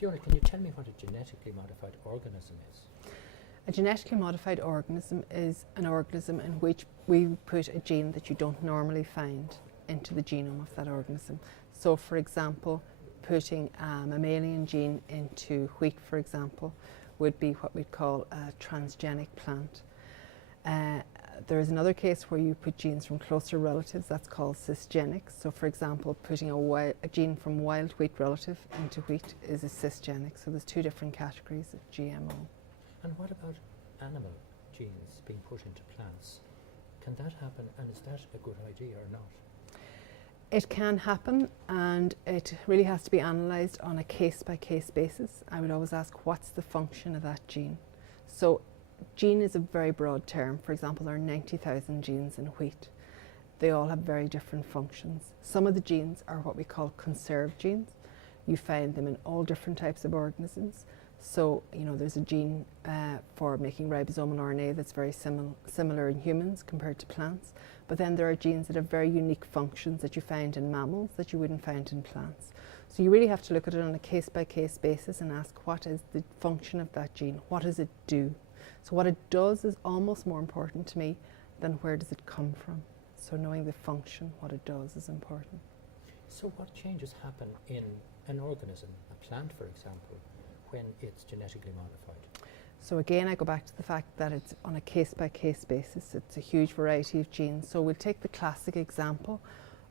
Fiona, can you tell me what a genetically modified organism is? A genetically modified organism is an organism in which we put a gene that you don't normally find into the genome of that organism. So, for example, putting a mammalian gene into wheat, for example, would be what we'd call a transgenic plant. There is another case where you put genes from closer relatives, that's called cisgenic. So, for example, putting a gene from wild wheat relative into wheat is a cisgenic. So there's two different categories of GMO. And what about animal genes being put into plants? Can that happen, and is that a good idea or not? It can happen, and it really has to be analysed on a case-by-case basis. I would always ask, what's the function of that gene? So, gene is a very broad term. For example, there are 90,000 genes in wheat. They all have very different functions. Some of the genes are what we call conserved genes. You find them in all different types of organisms. So, you know, there's a gene for making ribosomal RNA that's very similar in humans compared to plants. But then there are genes that have very unique functions that you find in mammals that you wouldn't find in plants. So you really have to look at it on a case-by-case basis and ask, what is the function of that gene? What does it do? So what it does is almost more important to me than where does it come from. So knowing the function, what it does, is important. So what changes happen in an organism, a plant for example, when it's genetically modified? So again, I go back to the fact that it's on a case-by-case basis. It's a huge variety of genes. So we'll take the classic example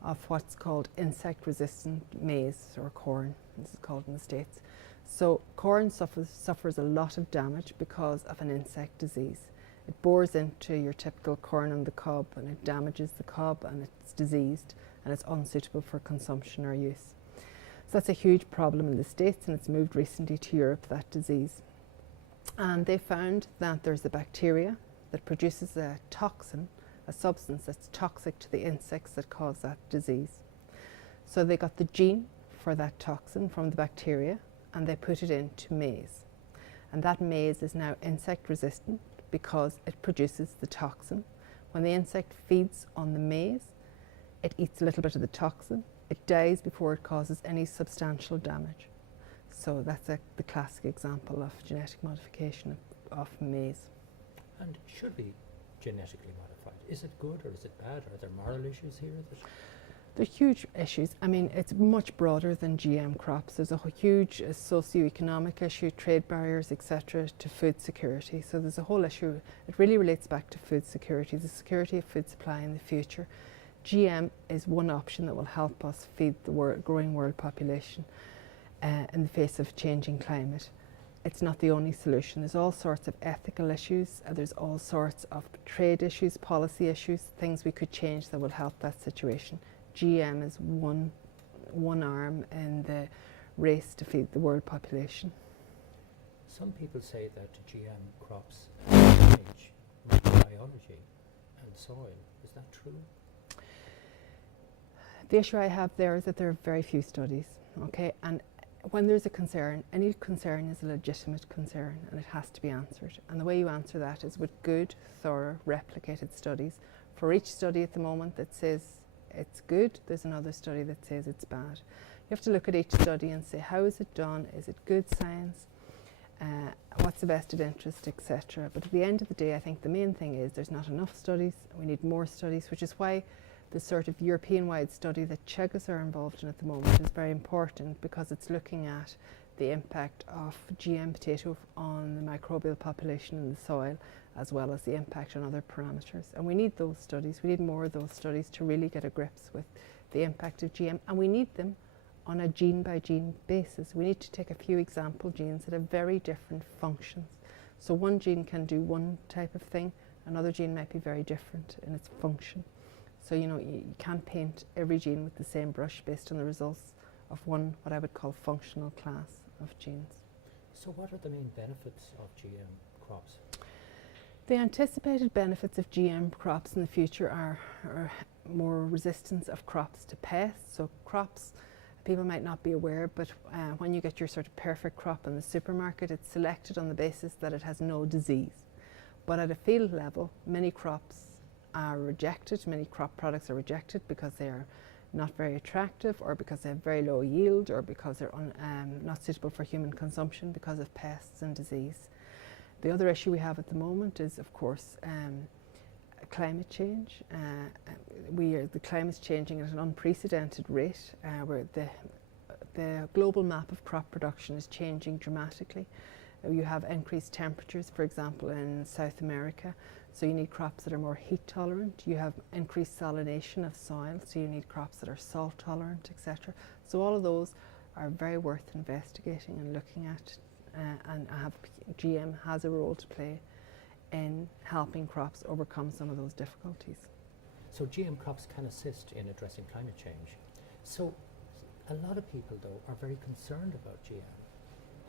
of what's called insect-resistant maize or corn, this is called in the States. So corn suffers a lot of damage because of an insect disease. It bores into your typical corn on the cob and it damages the cob and it's diseased and it's unsuitable for consumption or use. So that's a huge problem in the States, and it's moved recently to Europe, that disease. And they found that there's a bacteria that produces a toxin, a substance that's toxic to the insects that cause that disease. So they got the gene for that toxin from the bacteria and they put it into maize. And that maize is now insect resistant because it produces the toxin. When the insect feeds on the maize, it eats a little bit of the toxin. It dies before it causes any substantial damage. So that's the classic example of genetic modification of maize. And should be genetically modified? Is it good or is it bad? Are there moral issues here? There are huge issues. I mean, it's much broader than GM crops. There's a huge socio-economic issue, trade barriers, etc., to food security. So there's a whole issue. It really relates back to food security, the security of food supply in the future. GM is one option that will help us feed the growing world population in the face of changing climate. It's not the only solution. There's all sorts of ethical issues, there's all sorts of trade issues, policy issues, things we could change that will help that situation. GM is one arm in the race to feed the world population. Some people say that GM crops damage microbiology and soil. Is that true? The issue I have there is that there are very few studies, okay? And when there's a concern, any concern is a legitimate concern and it has to be answered. And the way you answer that is with good, thorough, replicated studies. For each study at the moment that says it's good, there's another study that says it's bad. You have to look at each study and say, how is it done? Is it good science? What's the vested interest, etc. But at the end of the day, I think the main thing is there's not enough studies. We need more studies, which is why the sort of European-wide study that Chegas are involved in at the moment is very important, because it's looking at the impact of GM potato on the microbial population in the soil, as well as the impact on other parameters. And we need those studies. We need more of those studies to really get a grips with the impact of GM, and we need them on a gene-by-gene basis. We need to take a few example genes that have very different functions. So one gene can do one type of thing, another gene might be very different in its function. So, you know, you can't paint every gene with the same brush based on the results of one, what I would call, functional class of genes. So what are the main benefits of GM crops? The anticipated benefits of GM crops in the future are more resistance of crops to pests. So crops, people might not be aware, but when you get your sort of perfect crop in the supermarket, it's selected on the basis that it has no disease. But at a field level, many crops are rejected, many crop products are rejected because they are not very attractive, or because they have very low yield, or because they're not suitable for human consumption because of pests and disease. The other issue we have at the moment is, of course, climate change. The climate's changing at an unprecedented rate, where the global map of crop production is changing dramatically. You have increased temperatures, for example, in South America, so you need crops that are more heat tolerant. You have increased salination of soil, so you need crops that are salt tolerant, etc. So all of those are very worth investigating and looking at, and GM has a role to play in helping crops overcome some of those difficulties. So GM crops can assist in addressing climate change. So a lot of people, though, are very concerned about GM.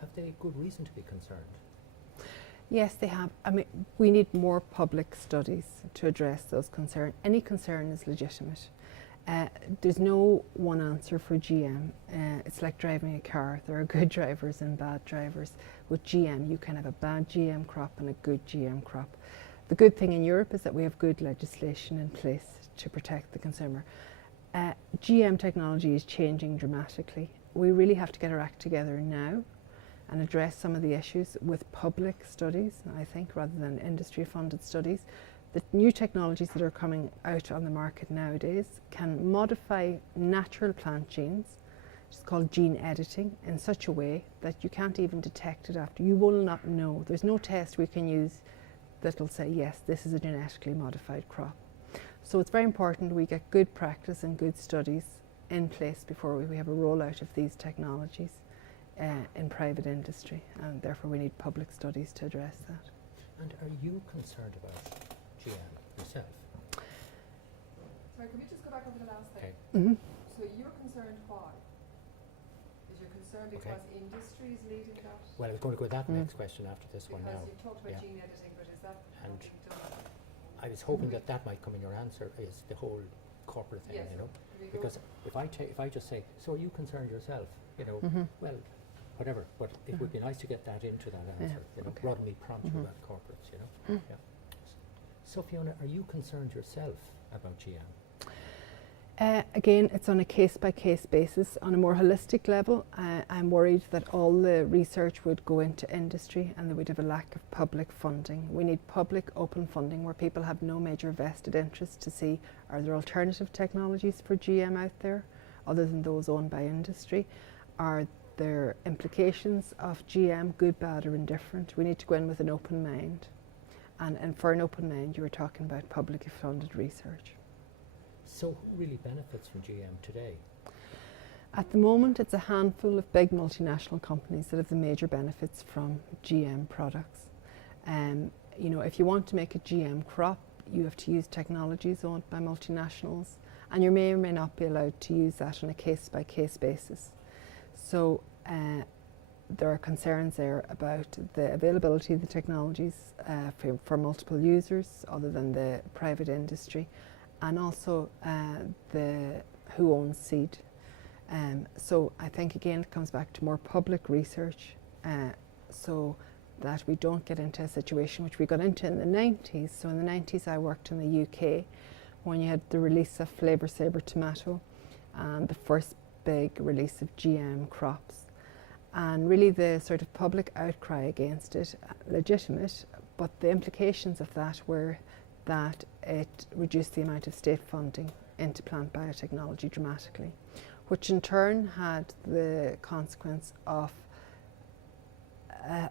Have they good reason to be concerned? Yes, they have. I mean, we need more public studies to address those concerns. Any concern is legitimate. There's no one answer for GM. It's like driving a car. There are good drivers and bad drivers. With GM, you can have a bad GM crop and a good GM crop. The good thing in Europe is that we have good legislation in place to protect the consumer. GM technology is changing dramatically. We really have to get our act together now and address some of the issues with public studies, I think, rather than industry-funded studies. The new technologies that are coming out on the market nowadays can modify natural plant genes, which is called gene editing, in such a way that you can't even detect it after. You will not know. There's no test we can use that will say, yes, this is a genetically modified crop. So it's very important we get good practice and good studies in place before we have a rollout of these technologies in private industry, and therefore we need public studies to address that. And are you concerned about GM yourself? Sorry, can we just go back over the last thing? Okay. Mm-hmm. So you're concerned why? Is your concern because industry is leading that? Well, I was going to go with that next question after this one now. Because you've talked about Yeah. gene editing, but is that And not being done? I was hoping that that might come in your answer, is the whole corporate thing, Yes. you know? Can we go- Because if I just say, so are you concerned yourself? You know, Mm-hmm. well, whatever, but it would be nice to get that into that answer, you know, okay. rather than me prompt you about corporates, you know? Yeah. So Fiona, are you concerned yourself about GM? Again, it's on a case-by-case basis. On a more holistic level, I'm worried that all the research would go into industry and that we'd have a lack of public funding. We need public open funding where people have no major vested interest to see, are there alternative technologies for GM out there other than those owned by industry? Are there implications of GM, good, bad or indifferent? We need to go in with an open mind. And for an open mind, you were talking about publicly funded research. So who really benefits from GM today? At the moment, it's a handful of big multinational companies that have the major benefits from GM products. You know, if you want to make a GM crop, you have to use technologies owned by multinationals, and you may or may not be allowed to use that on a case-by-case basis. So there are concerns there about the availability of the technologies for multiple users other than the private industry, and also who owns seed. So I think again it comes back to more public research so that we don't get into a situation which we got into in the 90s. So in the 90s I worked in the UK when you had the release of Flavour Sabre tomato and the first big release of GM crops. And really the sort of public outcry against it, legitimate, but the implications of that were that it reduced the amount of state funding into plant biotechnology dramatically, which in turn had the consequence of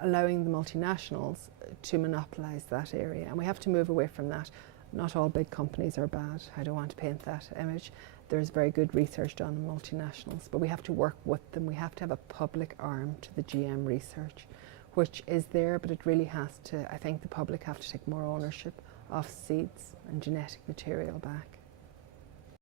allowing the multinationals to monopolise that area. And we have to move away from that. Not all big companies are bad. I don't want to paint that image. There's very good research done on multinationals, but we have to work with them. We have to have a public arm to the GM research, which is there, but it really has to, I think the public have to take more ownership of seeds and genetic material back.